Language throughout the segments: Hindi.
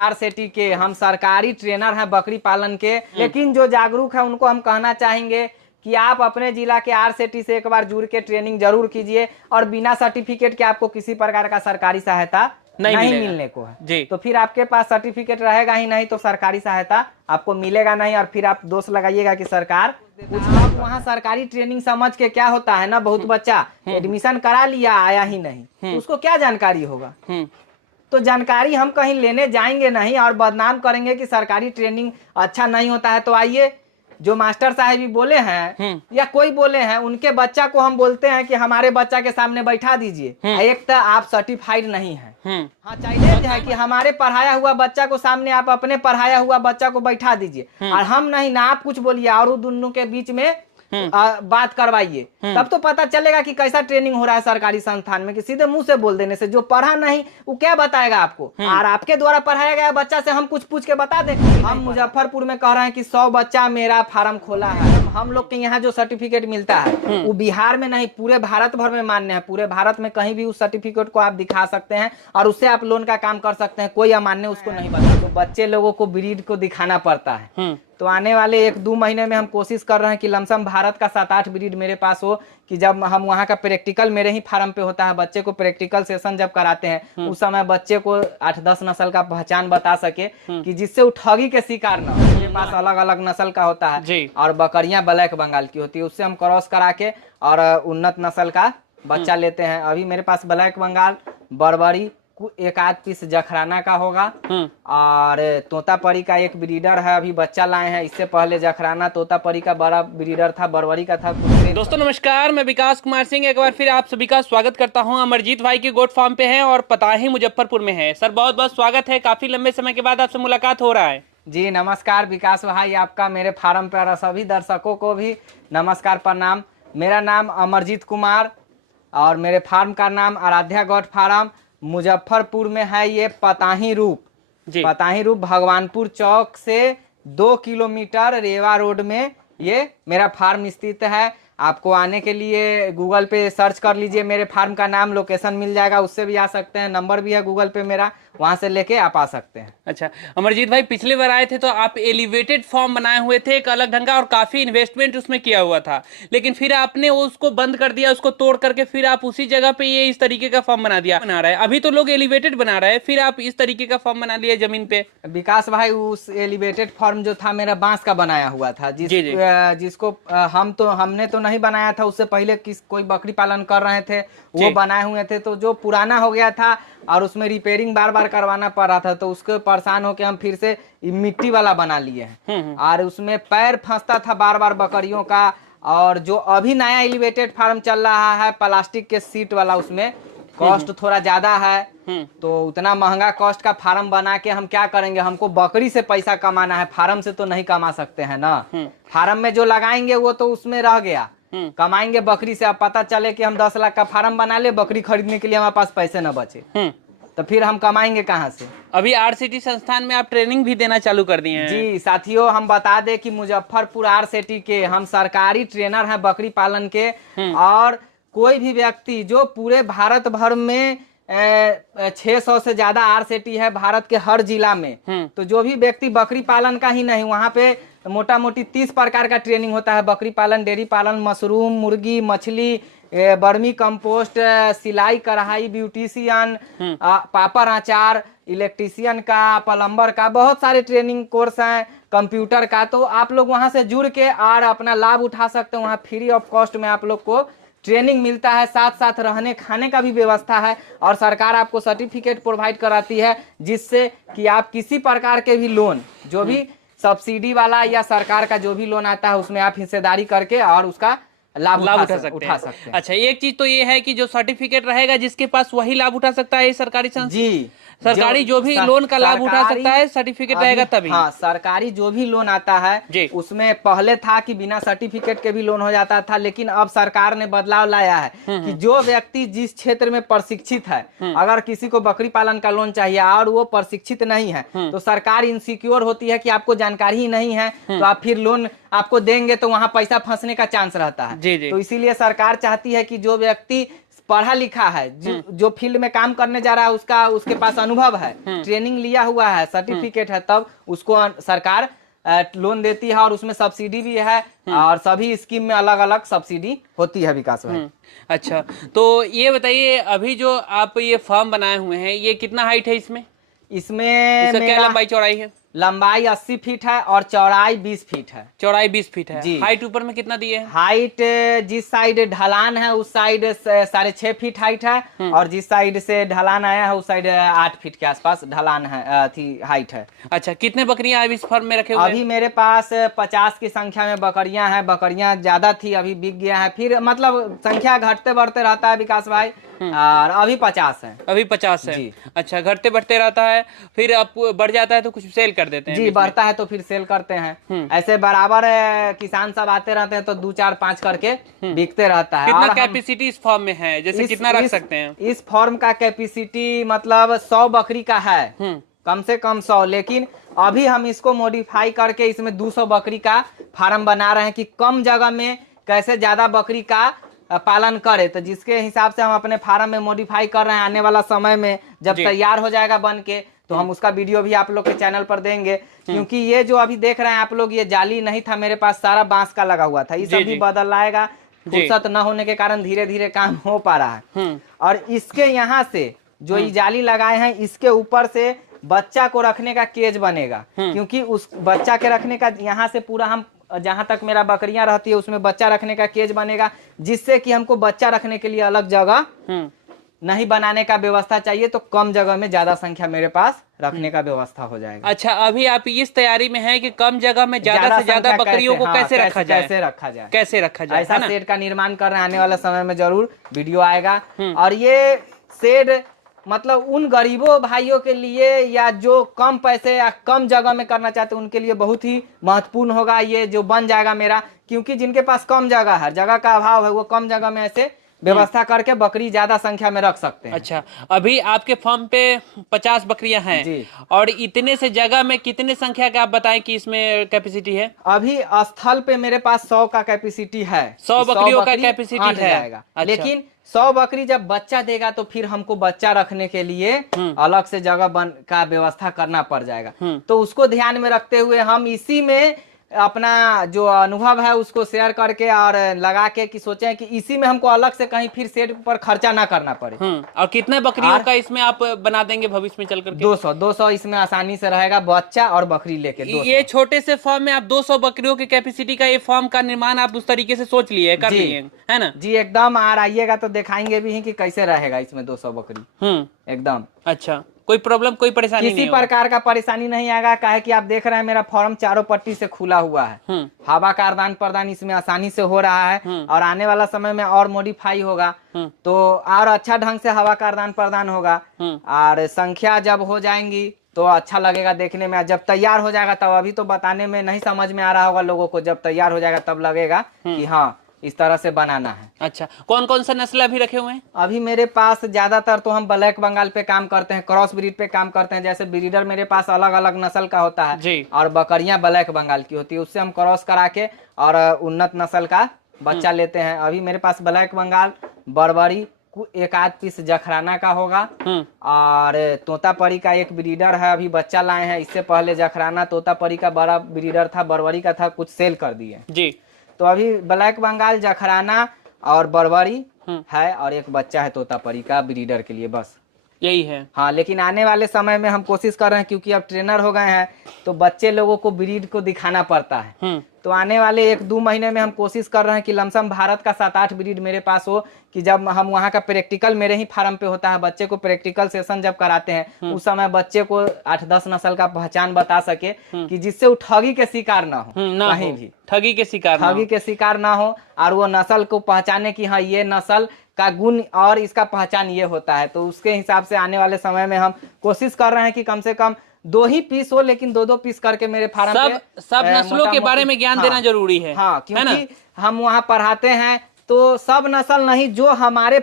आरसेटी के हम सरकारी ट्रेनर हैं बकरी पालन के, लेकिन जो जागरूक है उनको हम कहना चाहेंगे कि आप अपने जिला के आरसेटी से एक बार जुड़ के ट्रेनिंग जरूर कीजिए और बिना सर्टिफिकेट के आपको किसी प्रकार का सरकारी सहायता नहीं मिलने को है जी। तो फिर आपके पास सर्टिफिकेट रहेगा ही नहीं तो सरकारी सहायता आपको मिलेगा नहीं और फिर आप दोष लगाइएगा कि सरकार कुछ। वहाँ सरकारी ट्रेनिंग समझ के क्या होता है ना, बहुत बच्चा एडमिशन करा लिया आया ही नहीं, तो उसको क्या जानकारी होगा। तो जानकारी हम कहीं लेने जाएंगे नहीं और बदनाम करेंगे कि सरकारी ट्रेनिंग अच्छा नहीं होता है। तो आइए, जो मास्टर साहब भी बोले हैं या कोई बोले हैं, उनके बच्चा को हम बोलते हैं कि हमारे बच्चा के सामने बैठा दीजिए। एक तो आप सर्टिफाइड नहीं है, हाँ चैलेंज है कि हमारे पढ़ाया हुआ बच्चा को सामने आप अपने पढ़ाया हुआ बच्चा को बैठा दीजिए और हम नहीं ना आप कुछ बोलिए और वो दोनों के बीच में बात करवाइए, तब तो पता चलेगा कि कैसा ट्रेनिंग हो रहा है सरकारी संस्थान में। कि सीधे मुंह से बोल देने से जो पढ़ा नहीं वो क्या बताएगा आपको, और आपके द्वारा पढ़ाया गया बच्चा से हम कुछ पूछ के बता दें। हम मुजफ्फरपुर में कह रहे हैं कि 100 बच्चा मेरा फार्म खोला है। हम लोग के यहाँ जो सर्टिफिकेट मिलता है वो बिहार में नहीं पूरे भारत भर में मान्य है। पूरे भारत में कहीं भी उस सर्टिफिकेट को आप दिखा सकते हैं और उससे आप लोन का काम कर सकते हैं, कोई अमान्य उसको नहीं बता। तो बच्चे लोगों को ब्रीड को दिखाना पड़ता है। तो आने वाले 1-2 महीने में हम कोशिश कर रहे हैं कि लमसम भारत का 7-8 ब्रीड मेरे पास हो, कि जब हम वहाँ का प्रैक्टिकल मेरे ही फार्म पे होता है, बच्चे को प्रैक्टिकल सेशन जब कराते हैं उस समय बच्चे को 8-10 नस्ल का पहचान बता सके कि जिससे वो ठगी के शिकार न हो। मेरे पास अलग अलग नस्ल का होता है और बकरियां ब्लैक बंगाल की होती है, उससे हम क्रॉस करा के और उन्नत नस्ल का बच्चा लेते हैं। अभी मेरे पास ब्लैक बंगाल, बर्बरी, 1-8 पीस जखराना का होगा और तोतापरी का एक ब्रीडर है, अभी बच्चा लाए हैं। इससे पहले जखराना तोतापरी का बड़ा ब्रीडर था, बरबरी का था। दोस्तों नमस्कार, मैं विकास कुमार सिंह एक बार फिर आप सभी का स्वागत करता हूं। अमरजीत भाई के गोट फार्म पे हैं और पताही मुजफ्फरपुर में है। सर बहुत बहुत स्वागत है, काफी लंबे समय के बाद आपसे मुलाकात हो रहा है। जी नमस्कार विकास भाई, आपका मेरे फार्म पर सभी दर्शकों को भी नमस्कार प्रणाम। मेरा नाम अमरजीत कुमार और मेरे फार्म का नाम आराध्या गोट फार्म मुजफ्फरपुर में है। ये पताही रूप भगवानपुर चौक से 2 किलोमीटर रेवा रोड में ये मेरा फार्म स्थित है। आपको आने के लिए गूगल पे सर्च कर लीजिए, मेरे फार्म का नाम, लोकेशन मिल जाएगा, उससे भी आ सकते हैं। नंबर भी है गूगल पे मेरा, वहां से लेके आप आ सकते हैं। अच्छा अमरजीत भाई, पिछले बार आए थे तो आप एलिवेटेड फॉर्म बनाए हुए थे एक अलग ढंग का और काफी इन्वेस्टमेंट उसमें किया हुआ था, लेकिन फिर आपने उसको बंद कर दिया, उसको तोड़ करके फिर आप उसी जगह पे ये इस तरीके का फॉर्म बना रहा है। अभी तो लोग एलिवेटेड बना रहे हैं, फिर आप इस तरीके का फॉर्म बना लिया जमीन पे। विकास भाई, उस एलिवेटेड फॉर्म जो था मेरा बांस का बनाया हुआ था, जिसको हमने तो नहीं बनाया था, उससे पहले कोई बकरी पालन कर रहे थे वो बनाए हुए थे। तो जो पुराना हो गया था और उसमें रिपेयरिंग बार बार करवाना पड़ रहा था, तो उसके परेशान होकर हम फिर से मिट्टी वाला बना लिए हैं। और उसमें पैर फंसता था बार बार बकरियों का। और जो अभी नया एलिवेटेड फार्म चल रहा है प्लास्टिक के सीट वाला, उसमें कॉस्ट थोड़ा ज्यादा है। तो उतना महंगा कॉस्ट का फार्म बना के हम क्या करेंगे, हमको बकरी से पैसा कमाना है, फार्म से तो नहीं कमा सकते हैं ना। फार्म में जो लगाएंगे वो तो उसमें रह गया, कमाएंगे बकरी से। अब पता चले कि हम 10 लाख का फार्म बना ले, बकरी खरीदने के लिए हमारे पास पैसे न बचे, तो फिर हम कमाएंगे कहाँ से। अभी आरसीटी संस्थान में आप ट्रेनिंग भी देना चालू कर दिए हैं। जी साथियों, हम बता दें कि मुजफ्फरपुर आरसीटी के हम सरकारी ट्रेनर हैं बकरी पालन के। और कोई भी व्यक्ति जो पूरे भारत भर में 600 से ज्यादा आरसीटी है भारत के हर जिला में, तो जो भी व्यक्ति बकरी पालन का ही नहीं, वहाँ पे मोटा मोटी 30 प्रकार का ट्रेनिंग होता है। बकरी पालन, डेयरी पालन, मशरूम, मुर्गी, मछली, बर्मी कंपोस्ट, सिलाई कढ़ाई, ब्यूटिशियन, पापड़ अचार, इलेक्ट्रीशियन का, प्लम्बर का, बहुत सारे ट्रेनिंग कोर्स हैं, कंप्यूटर का। तो आप लोग वहां से जुड़ के और अपना लाभ उठा सकते हैं। वहाँ फ्री ऑफ कॉस्ट में आप लोग को ट्रेनिंग मिलता है, साथ साथ रहने खाने का भी व्यवस्था है और सरकार आपको सर्टिफिकेट प्रोवाइड कराती है, जिससे कि आप किसी प्रकार के भी लोन, जो भी सब्सिडी वाला या सरकार का जो भी लोन आता है, उसमें आप हिस्सेदारी करके और उसका लाभ उठा सकते हैं। अच्छा, एक चीज तो ये है कि जो सर्टिफिकेट रहेगा जिसके पास वही लाभ उठा सकता है सरकारी संस्था। जी, सरकारी जो भी लोन का लाभ उठा सकता है, सर्टिफिकेट रहेगा तभी। हाँ, सरकारी जो भी लोन आता है उसमें पहले था कि बिना सर्टिफिकेट के भी लोन हो जाता था, लेकिन अब सरकार ने बदलाव लाया है कि जो व्यक्ति जिस क्षेत्र में प्रशिक्षित है, अगर किसी को बकरी पालन का लोन चाहिए और वो प्रशिक्षित नहीं है, तो सरकार इनसिक्योर होती है कि आपको जानकारी ही नहीं है, तो आप फिर लोन आपको देंगे तो वहां पैसा फंसने का चांस रहता है। जी जी। तो इसीलिए सरकार चाहती है कि जो व्यक्ति पढ़ा लिखा है, जो फील्ड में काम करने जा रहा है, उसके पास अनुभव है, ट्रेनिंग लिया हुआ है, सर्टिफिकेट है, तब उसको सरकार लोन देती है और उसमें सब्सिडी भी है और सभी स्कीम में अलग अलग सब्सिडी होती है विकास भाई। अच्छा, तो ये बताइए अभी जो आप ये फॉर्म बनाए हुए हैं ये कितना हाइट है इसमें इसमें क्या लंबाई चौड़ाई है? लंबाई 80 फीट है और चौड़ाई 20 फीट है। चौड़ाई 20 फीट है जी। हाइट ऊपर में कितना दिए है? हाइट जिस साइड ढलान है उस साइड 6.5 फीट हाइट है और जिस साइड से ढलान आया है उस साइड 8 फीट के आसपास ढलान है, थी हाइट है। अच्छा, कितने बकरियां अभी इस फार्म में रखे हुए हैं? अभी मेरे पास 50 की संख्या में बकरियां हैं। बकरियां ज्यादा थी, अभी बिक गया है, फिर मतलब संख्या घटते बढ़ते रहता है विकास भाई, और अभी 50 है। अभी 50 है। अच्छा, घटते बढ़ते रहता है, फिर आप बढ़ जाता है तो कुछ सेल कर देते हैं? जी, बढ़ता है तो फिर सेल करते हैं। ऐसे बराबर किसान सब आते रहते हैं तो 2 4 5 करके बिकते रहता है। कितना कैपेसिटी इस फार्म में है, जैसे कितना रख सकते हैं? इस फार्म का कैपेसिटी मतलब 100 बकरी का है, कम से कम 100, लेकिन अभी हम इसको मॉडिफाई करके इसमें 200 बकरी का फार्म बना रहे हैं कि कम जगह में कैसे ज्यादा बकरी का पालन करे। तो जिसके हिसाब से हम अपने फार्म में मॉडिफाई कर रहे हैं। आने वाला समय में जब तैयार हो जाएगा बन के तो हम उसका वीडियो भी आप लोग के चैनल पर देंगे, क्योंकि ये जो अभी देख रहे हैं आप लोग, ये जाली नहीं था मेरे पास, सारा बांस का लगा हुआ था। ये सब भी बदल लाएगा, फुर्सत न होने के कारण धीरे धीरे काम हो पा रहा है। और इसके यहाँ से जो ये जाली लगाए हैं, इसके ऊपर से बच्चा को रखने का केज बनेगा, क्योंकि उस बच्चा के रखने का यहाँ से पूरा हम जहां तक मेरा बकरियां रहती है उसमें बच्चा रखने का केज बनेगा, जिससे कि हमको बच्चा रखने के लिए अलग जगह नहीं बनाने का व्यवस्था चाहिए, तो कम जगह में ज्यादा संख्या मेरे पास रखने का व्यवस्था हो जाएगा। अच्छा, अभी आप इस तैयारी में है कि कम जगह में ज्यादा से ज्यादा बकरियों को कैसे रखा जाए, कैसे रखा जाए, ऐसा शेड का निर्माण कर रहे हैं। आने वाले समय में जरूर वीडियो आएगा। और ये शेड मतलब उन गरीबों भाइयों के लिए या जो कम पैसे या कम जगह में करना चाहते हैं उनके लिए बहुत ही महत्वपूर्ण होगा ये जो बन जाएगा मेरा, क्योंकि जिनके पास कम जगह है, जगह का अभाव है, वो कम जगह में ऐसे व्यवस्था करके बकरी ज्यादा संख्या में रख सकते हैं। अच्छा, अभी आपके फार्म पे 50 बकरियां हैं जी। और इतने से जगह में कितने संख्या का आप बताएं कि इसमें कैपेसिटी है? अभी स्थल पे मेरे पास 100 का कैपेसिटी है। 100 बकरियों का कैपेसिटी है। अच्छा। लेकिन 100 बकरी जब बच्चा देगा तो फिर हमको बच्चा रखने के लिए अलग से जगह का व्यवस्था करना पड़ जाएगा। तो उसको ध्यान में रखते हुए हम इसी में अपना जो अनुभव है उसको शेयर करके और लगा के कि सोचे कि इसी में हमको अलग से कहीं फिर सेट पर खर्चा ना करना पड़े। और कितने बकरियों का इसमें आप बना देंगे भविष्य में चल करके? 200 इसमें आसानी से रहेगा, बच्चा और बकरी लेके 200। ये छोटे से फॉर्म में आप 200 बकरियों की कैपेसिटी का ये फॉर्म का निर्माण आप उस तरीके से सोच लिए, कर लिए है ना? जी एकदम। आइएगा तो दिखाएंगे भी कि कैसे रहेगा इसमें 200 बकरी एकदम। अच्छा, कोई प्रॉब्लम कोई परेशानी किसी प्रकार का परेशानी नहीं आएगा, काहे कि आप देख रहे हैं मेरा फॉर्म चारों पट्टी से खुला हुआ है। हवा का आदान प्रदान इसमें आसानी से हो रहा है और आने वाला समय में और मॉडिफाई होगा तो और अच्छा ढंग से हवा का आदान प्रदान होगा और संख्या जब हो जाएंगी तो अच्छा लगेगा देखने में। जब तैयार हो जाएगा तब, अभी तो बताने में नहीं समझ में आ रहा होगा लोगों को, जब तैयार हो जाएगा तब लगेगा कि हाँ इस तरह से बनाना है। अच्छा, कौन कौन सा नस्ल अभी रखे हुए हैं? अभी मेरे पास ज्यादातर तो हम ब्लैक बंगाल पे काम करते हैं, क्रॉस ब्रीड पे काम करते हैं। जैसे ब्रीडर मेरे पास अलग अलग नस्ल का होता है जी। और बकरियां ब्लैक बंगाल की होती है, उससे हम क्रॉस करा के और उन्नत नस्ल का बच्चा लेते हैं। अभी मेरे पास ब्लैक बंगाल, बर्बरी, एक आध पीस जखराना का होगा और तोतापरी का एक ब्रीडर है, अभी बच्चा लाए हैं। इससे पहले जखराना तोतापरी का बड़ा ब्रीडर था, बर्बरी का था, कुछ सेल कर दिए जी। तो अभी ब्लैक बंगाल, जखराना और बर्बरी है और एक बच्चा है तोतापरी का ब्रीडर के लिए, बस यही है। हाँ, लेकिन आने वाले समय में हम कोशिश कर रहे हैं, क्योंकि अब ट्रेनर हो गए हैं तो बच्चे लोगों को ब्रीड को दिखाना पड़ता है। तो आने वाले 1-2 महीने में हम कोशिश कर रहे हैं कि लमसम भारत का 7-8 ब्रीड मेरे पास हो, कि जब हम वहाँ का प्रैक्टिकल मेरे ही फार्म पे होता है, बच्चे को प्रैक्टिकल सेशन जब कराते हैं उस समय बच्चे को 8-10 नस्ल का पहचान बता सके कि जिससे वो ठगी के शिकार ना हो, कहीं भी ठगी के शिकार ना हो और वो नस्ल को पहचाने कि हाँ ये नस्ल का गुण और इसका पहचान ये होता है। तो उसके हिसाब से आने वाले समय में हम कोशिश कर रहे हैं कि कम से कम 2 ही पीस हो, लेकिन 2-2 पीस करके मेरे फार्म पे सब नस्लों के बारे में ज्ञान देना जरूरी है। हाँ, क्योंकि हम वहाँ पढ़ाते हैं तो सब नस्ल नहीं, जो हमारे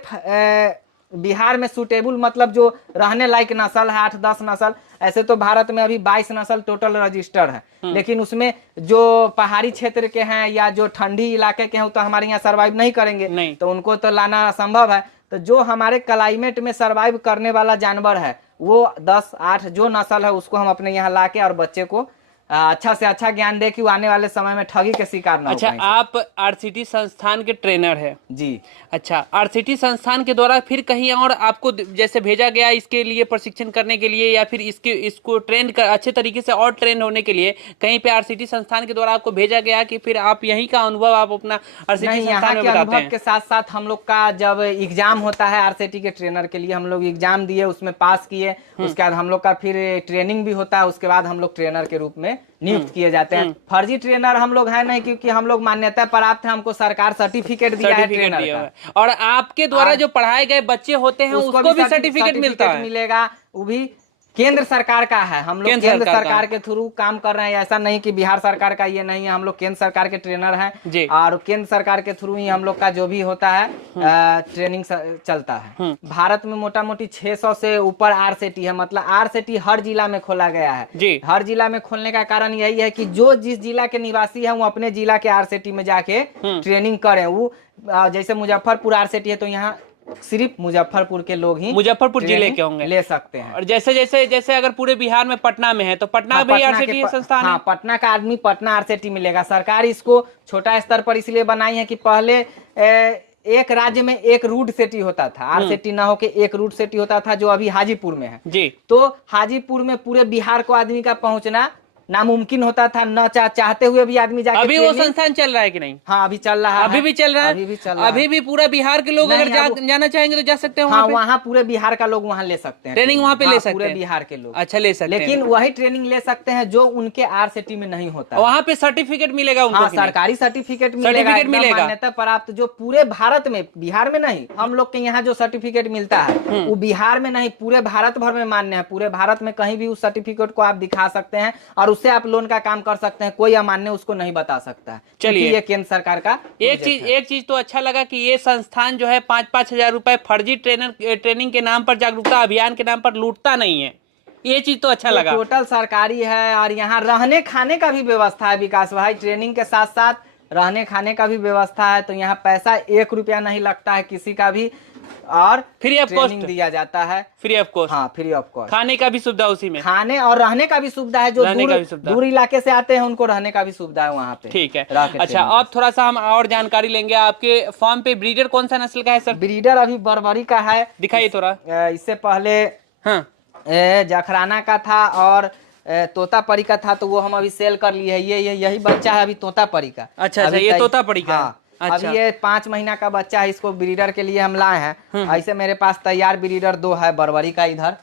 बिहार में सूटेबल मतलब जो रहने लायक नस्ल है 8-10 नस्ल। ऐसे तो भारत में अभी 22 नस्ल टोटल रजिस्टर है, लेकिन उसमें जो पहाड़ी क्षेत्र के हैं या जो ठंडी इलाके के हैं वो तो हमारे यहाँ सर्वाइव नहीं करेंगे नहीं। तो उनको तो लाना असंभव है। तो जो हमारे क्लाइमेट में सर्वाइव करने वाला जानवर है वो 10-8 जो नस्ल है उसको हम अपने यहाँ ला के और बच्चे को अच्छा से अच्छा ज्ञान दे कि वो आने वाले समय में ठगी के शिकार ना हो। अच्छा, आप आरसीटी संस्थान के ट्रेनर है जी। अच्छा, आरसीटी संस्थान के द्वारा फिर कहीं और आपको जैसे भेजा गया इसके लिए प्रशिक्षण करने के लिए, या फिर इसको ट्रेन कर अच्छे तरीके से और ट्रेन होने के लिए कहीं पे आरसीटी संस्थान के द्वारा आपको भेजा गया कि फिर आप यहीं का अनुभव आप अपना आरसीटी संस्थान में बताते हैं? अनुभव के साथ साथ हम लोग का जब एग्जाम होता है आरसीटी के ट्रेनर के लिए, हम लोग एग्जाम दिए, उसमें पास किए, उसके बाद हम लोग का फिर ट्रेनिंग भी होता है, उसके बाद हम लोग ट्रेनर के रूप में नियुक्त किए जाते हैं। फर्जी ट्रेनर हम लोग है नहीं, क्योंकि हम लोग मान्यता प्राप्त है, हमको सरकार सर्टिफिकेट दिया है ट्रेनर का। और आपके द्वारा जो पढ़ाए गए बच्चे होते हैं उसको भी सर्टिफिकेट मिलता है? मिलेगा, वो भी केंद्र सरकार का है। हम लोग केंद्र सरकार के थ्रू काम कर रहे हैं, ऐसा नहीं कि बिहार सरकार का ये नहीं है, हम लोग केंद्र सरकार के ट्रेनर हैं और केंद्र सरकार के थ्रू ही हम लोग का जो भी होता है ट्रेनिंग चलता है। भारत में मोटा मोटी 600 से ऊपर आरसीटी है, मतलब आरसीटी हर जिला में खोला गया है। हर जिला में खोलने का कारण यही है कि जो जिस जिला के निवासी है वो अपने जिला के आरसीटी में जाके ट्रेनिंग करें। वो जैसे मुजफ्फरपुर आरसीटी है तो यहाँ सिर्फ मुजफ्फरपुर के लोग ही मुजफ्फरपुर जिले के होंगे, ले सकते हैं। और जैसे अगर पूरे बिहार में पटना में है तो पटना भी आरसीटी संस्थान है? पटना का आदमी पटना आरसीटी मिलेगा। सरकार इसको छोटा स्तर पर इसलिए बनाई है कि पहले एक राज्य में एक रूट सिटी होता था, आरसीटी ना होके एक रूट सिटी होता था जो अभी हाजीपुर में है जी। तो हाजीपुर में पूरे बिहार को आदमी का पहुंचना नामुमकिन होता था, न चाहते हुए भी आदमी जाके। अभी वो संस्थान चल रहा है कि नहीं? हाँ, अभी चल रहा है। अभी भी चल रहा है? अभी भी पूरा बिहार के लोग अगर जाना चाहेंगे तो जा सकते हैं? हाँ, वहाँ पूरे बिहार का लोग वहाँ ले सकते हैं ट्रेनिंग, वहाँ पे ले सकते हैं पूरे बिहार के लोग। अच्छा, ले सकते हैं, लेकिन वही ट्रेनिंग ले सकते हैं जो उनके आरसीटी में नहीं होता। वहाँ पे सर्टिफिकेट मिलेगा उनको? सरकारी सर्टिफिकेट मिलेगा, मान्यता प्राप्त, जो पूरे भारत में, बिहार में नहीं। हम लोग के यहाँ जो सर्टिफिकेट मिलता है वो बिहार में नहीं, पूरे भारत भर में मान्य है। पूरे भारत में कहीं भी उस सर्टिफिकेट को आप दिखा सकते हैं और उससे आप लोन का काम कर सकते हैं, कोई अमान्य उसको नहीं बता सकता है। चलिए, ये केंद्र सरकार का एक चीज तो अच्छा लगा कि ये संस्थान जो है 5-5 हजार रुपए फर्जी ट्रेनिंग के नाम पर, जागरूकता अभियान के नाम पर लूटता नहीं है। ये चीज तो अच्छा लगा। टोटल सरकारी है और यहाँ रहने खाने का भी व्यवस्था है विकास भाई। ट्रेनिंग के साथ साथ रहने खाने का भी व्यवस्था है, तो यहाँ पैसा 1 रुपया नहीं लगता है किसी का भी, और फ्री ऑफ कॉस्ट दिया जाता है। Free of cost? हाँ, फ्री ऑफ कॉस्ट। खाने का भी सुविधा उसी में? खाने और रहने का भी सुविधा है। जो दूर इलाके से आते हैं उनको रहने का भी सुविधा है वहाँ पे। ठीक है। अच्छा, अब थोड़ा सा हम और जानकारी लेंगे। आपके फार्म पे ब्रीडर कौन सा नस्ल का है सर? ब्रीडर अभी बर्बरी का है। दिखाइए थोड़ा। इससे पहले जखराना का था और तोतापरी का था, तो वो हम अभी सेल कर लिए है। यही बच्चा है अभी तोतापरी का। अच्छा, ये तोतापरी का। अच्छा। अभी ये 5 महीना का बच्चा है, इसको ब्रीडर के लिए हम लाए हैं। ऐसे मेरे पास तैयार ब्रीडर 2 है बर्बरी का इधर।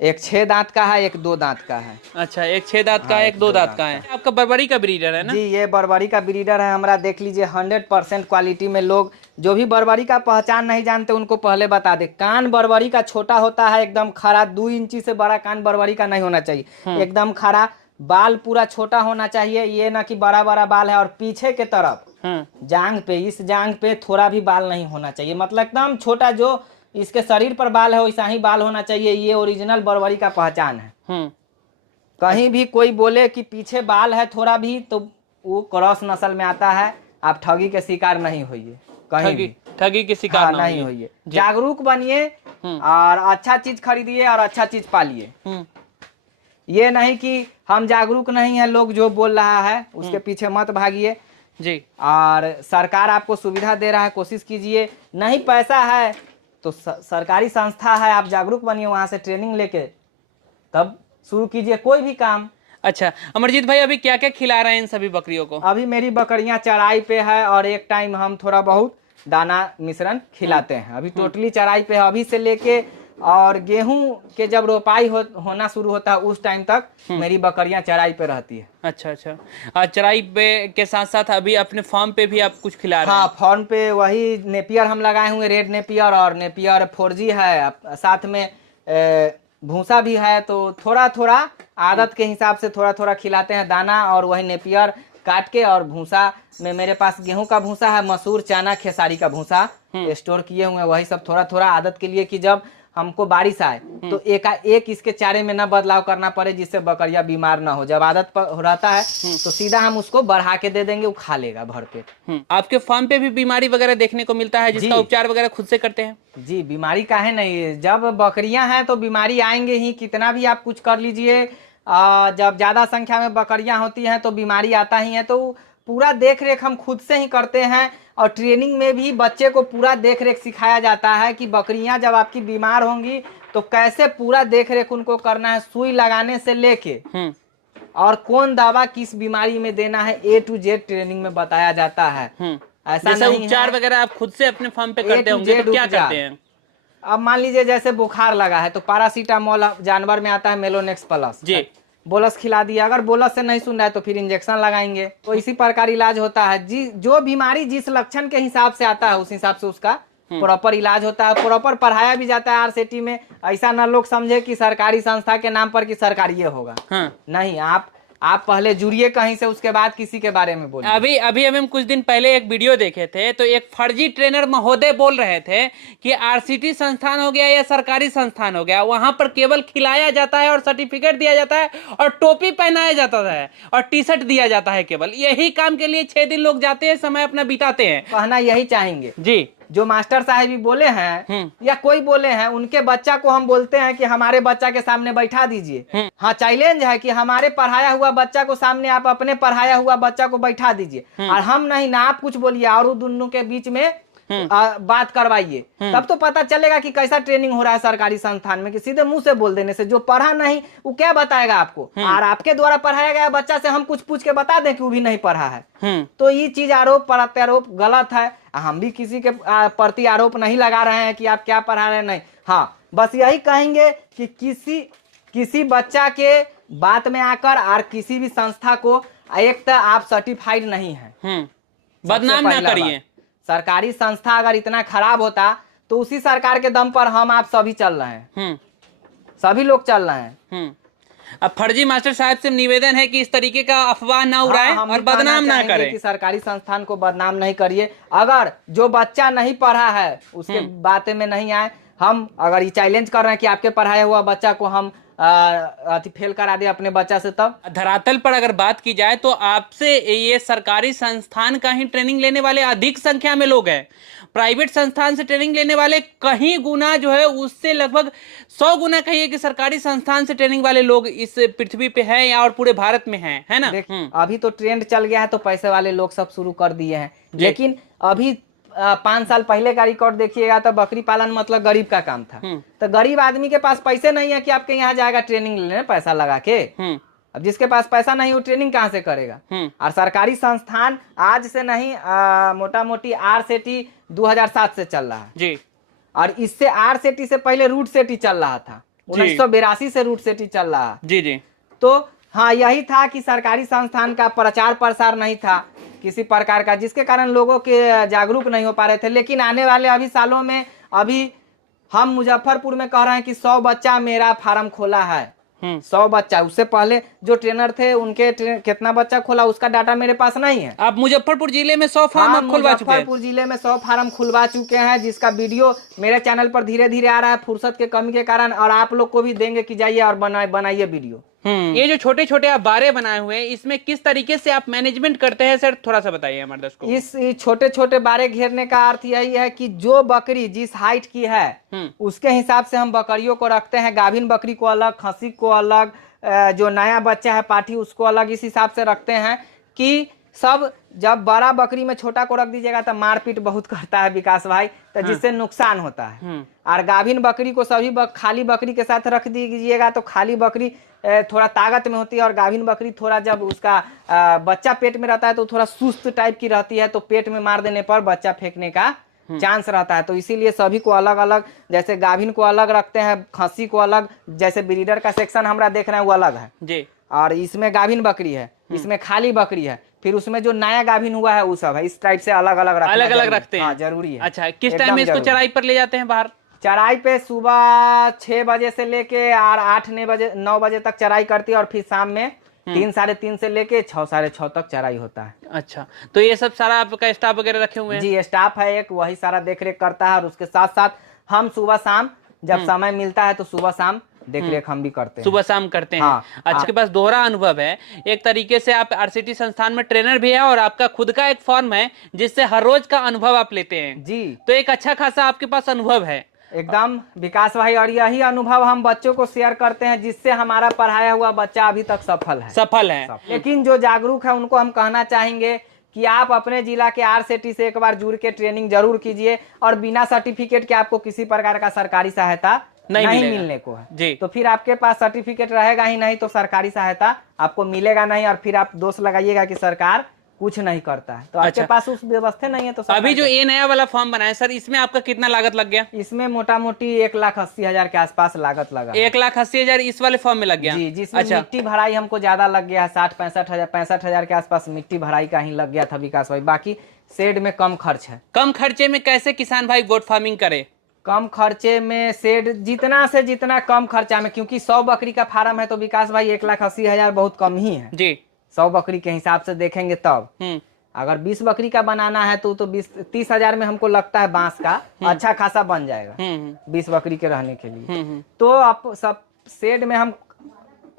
एक 6 दांत का है, एक 2 दांत का है। अच्छा, एक 6 दांत का है, एक 2 दांत का है। आपका बर्बरी का ब्रीडर है ना? जी, ये बर्बरी का ब्रीडर है हमारा। देख लीजिए 100% क्वालिटी में। लोग जो भी बर्बरी का पहचान नहीं जानते उनको पहले बता दे, कान बर्बरी का छोटा होता है, एकदम खड़ा। 2 इंची से बड़ा कान बर्बरी का नहीं होना चाहिए, एकदम खड़ा। बाल पूरा छोटा होना चाहिए, ये ना कि बड़ा बड़ा बाल है। और पीछे के तरफ जांग पे, इस जांग पे थोड़ा भी बाल नहीं होना चाहिए, मतलब एकदम छोटा। जो इसके शरीर पर बाल है वैसा ही बाल होना चाहिए। ये ओरिजिनल बर्बरी का पहचान है। कहीं भी कोई बोले कि पीछे बाल है थोड़ा भी, तो वो क्रॉस नस्ल में आता है। आप ठगी के शिकार नहीं होइए, कहीं भी ठगी के शिकार नहीं होइए। जागरूक बनिए और अच्छा चीज खरीदिए और अच्छा चीज पालिए। ये नहीं कि हम जागरूक नहीं है, लोग जो बोल रहा है उसके पीछे मत भागिए जी। और सरकार आपको सुविधा दे रहा है, कोशिश कीजिए। नहीं पैसा है तो सरकारी संस्था है, आप जागरूक बनिए, वहां से ट्रेनिंग लेके तब शुरू कीजिए कोई भी काम। अच्छा अमरजीत भाई, अभी क्या क्या खिला रहे हैं इन सभी बकरियों को? अभी मेरी बकरियां चराई पे है और एक टाइम हम थोड़ा बहुत दाना मिश्रण खिलाते हैं। अभी टोटली चराई पे है। अभी से लेके और गेहूं के जब रोपाई होना शुरू होता है उस टाइम तक मेरी बकरियां चराई पे रहती है। अच्छा अच्छा। चराई पे के साथ साथ अभी अपने फार्म पे भी आप कुछ खिला रहे हैं? हाँ, फार्म पे वही नेपियर हम लगाए हुए, रेड नेपियर और नेपियर 4G है, साथ में भूसा भी है। तो थोड़ा थोड़ा आदत के हिसाब से थोड़ा थोड़ा खिलाते हैं दाना, और वही नेपियर काट के। और भूसा में मेरे पास गेहूं का भूसा है, मसूर, चना, खेसारी का भूसा स्टोर किए हुए हैं, वही सब थोड़ा थोड़ा आदत के लिए कि जब हमको बारिश आए तो एक इसके चारे में न बदलाव करना पड़े जिससे बकरियां बीमार ना हो। जब आदत रहता है तो सीधा हम उसको बढ़ा के दे देंगे, वो खा लेगा भरपेट। आपके फार्म पे भी बीमारी वगैरह देखने को मिलता है जिसका उपचार वगैरह खुद से करते हैं? जी, बीमारी काहे नहीं, जब बकरियां हैं तो बीमारी आएंगे ही, कितना भी आप कुछ कर लीजिए। जब ज्यादा संख्या में बकरियां होती हैं तो बीमारी आता ही है। तो पूरा देख रेख हम खुद से ही करते हैं और ट्रेनिंग में भी बच्चे को पूरा देख रेख सिखाया जाता है कि बकरियां जब आपकी बीमार होंगी तो कैसे पूरा देख रेख उनको करना है, सुई लगाने से लेके और कौन दवा किस बीमारी में देना है, A to Z ट्रेनिंग में बताया जाता है। ऐसा नहीं उपचार वगैरह आप खुद से अपने फार्म पे करते होंगे तो क्या करते हैं? अब मान लीजिए जैसे बुखार लगा है तो पैरासीटामोल जानवर में आता है मेलोनेक्स प्लस जी, बोलस खिला दिया। अगर बोलस से नहीं सुन रहा है तो फिर इंजेक्शन लगाएंगे। तो इसी प्रकार इलाज होता है। जो बीमारी जिस लक्षण के हिसाब से आता है उस हिसाब से उसका प्रॉपर इलाज होता है, प्रॉपर पढ़ाया भी जाता है आरसीटी में। ऐसा ना लोग समझे कि सरकारी संस्था के नाम पर कि सरकारी ये होगा। नहीं, आप पहले जुड़िए कहीं से, उसके बाद किसी के बारे में बोलिए। अभी हम कुछ दिन पहले एक वीडियो देखे थे तो एक फर्जी ट्रेनर महोदय बोल रहे थे कि आरसीटी संस्थान हो गया या सरकारी संस्थान हो गया, वहां पर केवल खिलाया जाता है और सर्टिफिकेट दिया जाता है और टोपी पहनाया जाता है और टी शर्ट दिया जाता है। केवल यही काम के लिए 6 दिन लोग जाते हैं, समय अपना बिताते हैं। कहना यही चाहेंगे जी, जो मास्टर साहब भी बोले हैं या कोई बोले हैं, उनके बच्चा को हम बोलते हैं कि हमारे बच्चा के सामने बैठा दीजिए। हाँ, चैलेंज है कि हमारे पढ़ाया हुआ बच्चा को सामने आप अपने पढ़ाया हुआ बच्चा को बैठा दीजिए और हम नहीं ना आप कुछ बोलिए और दोनों के बीच में बात करवाइए। तब तो पता चलेगा कि कैसा ट्रेनिंग हो रहा है सरकारी संस्थान में। कि सीधे मुंह से बोल देने से जो पढ़ा नहीं वो क्या बताएगा आपको, और आपके द्वारा पढ़ाया गया बच्चा से हम कुछ पूछ के बता दें कि वो भी नहीं पढ़ा है। तो ये चीज आरोप प्रत्यारोप गलत है। हम भी किसी के प्रति आरोप नहीं लगा रहे हैं कि आप क्या पढ़ा रहे हैं, नहीं। हाँ, बस यही कहेंगे कि किसी बच्चा के बात में आकर और किसी भी संस्था को, एक तो आप सर्टिफाइड नहीं है, बदनाम ना करिए। सरकारी संस्था अगर इतना खराब होता तो उसी सरकार के दम पर हम आप सभी चल रहे हैं, सभी लोग चल रहे हैं। अब फर्जी मास्टर साहब से निवेदन है कि इस तरीके का अफवाह ना उड़ाएं और बदनाम ना करें, कि सरकारी संस्थान को बदनाम नहीं करिए। अगर जो बच्चा नहीं पढ़ा है उसके बातें में नहीं आए। हम अगर ये चैलेंज कर रहे हैं कि आपके पढ़ाया हुआ बच्चा को हम फेल करा दे अपने बच्चा से, तब धरातल पर अगर बात की जाए तो आपसे ये सरकारी संस्थान का ही ट्रेनिंग लेने वाले अधिक संख्या में लोग हैं। प्राइवेट संस्थान से ट्रेनिंग लेने वाले कहीं गुना जो है उससे लगभग 100 गुना कहिए कि सरकारी संस्थान से ट्रेनिंग वाले लोग इस पृथ्वी पे हैं या और पूरे भारत में हैं, है ना। अभी तो ट्रेंड चल गया है तो पैसे वाले लोग सब शुरू कर दिए हैं, लेकिन अभी 5 साल पहले का रिकॉर्ड देखिएगा तो बकरी पालन मतलब गरीब का काम था। तो गरीब आदमी के पास पैसे नहीं है कि आपके यहाँ जाएगा ट्रेनिंग लेने पैसा लगा के। अब जिसके पास पैसा नहीं वो ट्रेनिंग कहाँ से करेगा। और सरकारी संस्थान आज से नहीं, मोटा मोटी आरसीटी 2007 से चल रहा है जी, और इससे आरसीटी से पहले रूट सेटी चल रहा था, 1982 से रूट सेटी चल रहा है। जी जी। तो हाँ, यही था कि सरकारी संस्थान का प्रचार प्रसार नहीं था किसी प्रकार का, जिसके कारण लोगों के जागरूक नहीं हो पा रहे थे। लेकिन आने वाले अभी सालों में, अभी हम मुजफ्फरपुर में कह रहे हैं कि 100 बच्चा मेरा फार्म खोला है, 100 बच्चा। उससे पहले जो ट्रेनर थे उनके कितना बच्चा खोला उसका डाटा मेरे पास नहीं है। आप मुजफ्फरपुर जिले में 100 फार्म खुलवा चुके हैं? मुजफ्फरपुर जिले में 100 फार्म खुलवा चुके हैं, जिसका वीडियो मेरे चैनल पर धीरे धीरे आ रहा है फुर्सत के कमी के कारण, और आप लोग को भी देंगे कि जाइए और बनाइए वीडियो। ये जो छोटे छोटे आप बारे बनाए हुए हैं इसमें किस तरीके से आप मैनेजमेंट करते हैं सर, थोड़ा सा बताइए हमारे दर्शकों को। इस छोटे छोटे बारे घेरने का अर्थ यही है कि जो बकरी जिस हाइट की है उसके हिसाब से हम बकरियों को रखते हैं। गाभिन बकरी को अलग, खसी को अलग, जो नया बच्चा है पाठी उसको अलग, इस हिसाब से रखते हैं कि सब। जब बड़ा बकरी में छोटा को रख दीजिएगा तो मारपीट बहुत करता है विकास भाई, तो जिससे नुकसान होता है। और गाभिन बकरी को सभी खाली बकरी के साथ रख दीजिएगा तो खाली बकरी थोड़ा ताकत में होती है, और गाभिन बकरी थोड़ा जब उसका बच्चा पेट में रहता है तो थोड़ा सुस्त टाइप की रहती है, तो पेट में मार देने पर बच्चा फेंकने का चांस रहता है। तो इसीलिए सभी को अलग अलग, जैसे गाभिन को अलग रखते हैं, खसी को अलग, जैसे ब्रीडर का सेक्शन हमरा देख रहे हैं वो अलग है जी। और इसमें गाभिन बकरी है, इसमें खाली बकरी है, फिर उसमें जो नया गाभिन हुआ है वो सब है। इस टाइप से अलग अलग रखते हैं। हाँ, जरूरी है। अच्छा, किस टाइम में इसको चराई पर ले जाते हैं बाहर? चराई पे सुबह 6 बजे से लेके और 8-9 बजे तक चराई करती है, और फिर शाम में 3 साढ़े 3 से लेके 6 साढ़े 6 तक चराई होता है। अच्छा, तो ये सब सारा आपका स्टाफ वगैरह रखे हुए हैं? जी, स्टाफ है एक, वही सारा देख रेख करता है, और उसके साथ साथ हम सुबह शाम जब समय मिलता है तो सुबह शाम देख रेख हम भी करते हैं। सुबह शाम करते हैं। हाँ, अच्छा, आपके पास दोहरा अनुभव है, एक तरीके से आप आरसीटी संस्थान में ट्रेनर भी है और आपका खुद का एक फॉर्म है जिससे हर रोज का अनुभव आप लेते हैं जी। तो एक अच्छा खासा आपके पास अनुभव है। एकदम विकास भाई, और यही अनुभव हम बच्चों को शेयर करते हैं जिससे हमारा पढ़ाया हुआ बच्चा अभी तक सफल है। लेकिन जो जागरूक है उनको हम कहना चाहेंगे कि आप अपने जिला के आरसीटी से एक बार जुड़ के ट्रेनिंग जरूर कीजिए, और बिना सर्टिफिकेट के आपको किसी प्रकार का सरकारी सहायता नहीं मिलने को है जी। तो फिर आपके पास सर्टिफिकेट रहेगा ही नहीं तो सरकारी सहायता आपको मिलेगा नहीं, और फिर आप दोष लगाइएगा कि सरकार कुछ नहीं करता है, तो आपके पास उस व्यवस्था नहीं है। तो अभी जो ये नया वाला फॉर्म बनाया सर, इसमें आपका कितना लागत लग गया? इसमें मोटा मोटी 1,80,000 के आसपास लागत लगा। 1,80,000 इस वाले फॉर्म में लग गया जी, जिसमें मिट्टी भराई हमको ज्यादा लग गया है, 65,000 के आसपास मिट्टी भराई का ही लग गया था विकास भाई। बाकी शेड में कम खर्च है। कम खर्चे में कैसे किसान भाई गोट फार्मिंग करे? कम खर्चे में शेड जितना से जितना कम खर्चा में, क्योंकि 100 बकरी का फार्म है तो विकास भाई 1,80,000 बहुत कम ही है जी। 100 बकरी के हिसाब से देखेंगे तब। अगर 20 बकरी का बनाना है तो 30,000 में हमको लगता है बांस का अच्छा खासा बन जाएगा 20 बकरी के रहने के लिए। तो आप सब शेड में हम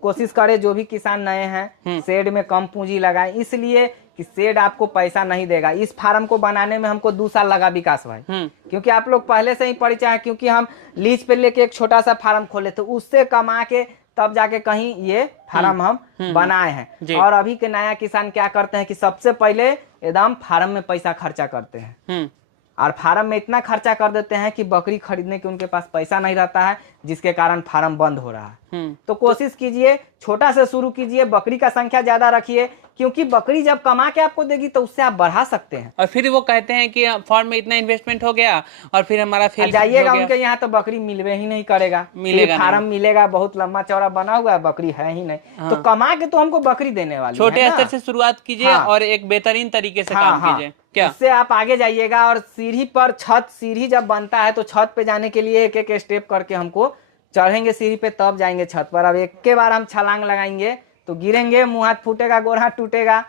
कोशिश करें, जो भी किसान नए हैं शेड में कम पूंजी लगाएं, इसलिए कि शेड आपको पैसा नहीं देगा। इस फार्म को बनाने में हमको 2 साल लगा विकास भाई, क्योंकि आप लोग पहले से ही परिचय है, क्योंकि हम लीज पे लेके एक छोटा सा फार्म खोले थे, उससे कमा के तब जाके कहीं ये फार्म हम बनाए हैं। और अभी के नया किसान क्या करते हैं कि सबसे पहले एकदम फार्म में पैसा खर्चा करते हैं, और फार्म में इतना खर्चा कर देते हैं कि बकरी खरीदने के उनके पास पैसा नहीं रहता है, जिसके कारण फार्म बंद हो रहा है। तो कोशिश कीजिए, छोटा से शुरू कीजिए, बकरी का संख्या ज्यादा रखिए, क्योंकि बकरी जब कमा के आपको देगी तो उससे आप बढ़ा सकते हैं। और फिर वो कहते हैं कि फार्म में इतना इन्वेस्टमेंट हो गया और फिर हमारा फेल जाइएगा उनके यहाँ तो बकरी मिलवे ही नहीं करेगा, मिलेगा फार्म मिलेगा बहुत लंबा चौड़ा बना हुआ है, बकरी है ही नहीं। तो कमा के तो हमको बकरी देने वाली है। छोटे स्तर से शुरुआत कीजिए और एक बेहतरीन तरीके से काम कीजिए। क्या इससे आप आगे जाइएगा। और सीढ़ी पर सीढ़ी जब बनता है तो छत पे जाने के लिए एक एक स्टेप करके हमको चढ़ेंगे सीढ़ी पे, तब जाएंगे छत पर। अब एक के बार हम छलांग लगाएंगे तो गिरेंगे, मुंह हाथ फूटेगा, गोड़ हाथ टूटेगा।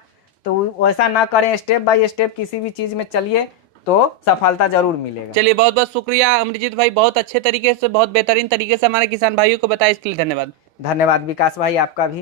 तो वैसा ना करें, स्टेप बाय स्टेप किसी भी चीज में चलिए तो सफलता जरूर मिलेगा। चलिए, बहुत बहुत शुक्रिया अमरजीत भाई, बहुत अच्छे तरीके से, बहुत बेहतरीन तरीके से हमारे किसान भाइयों को बताया, इसके लिए धन्यवाद। धन्यवाद विकास भाई, आपका भी।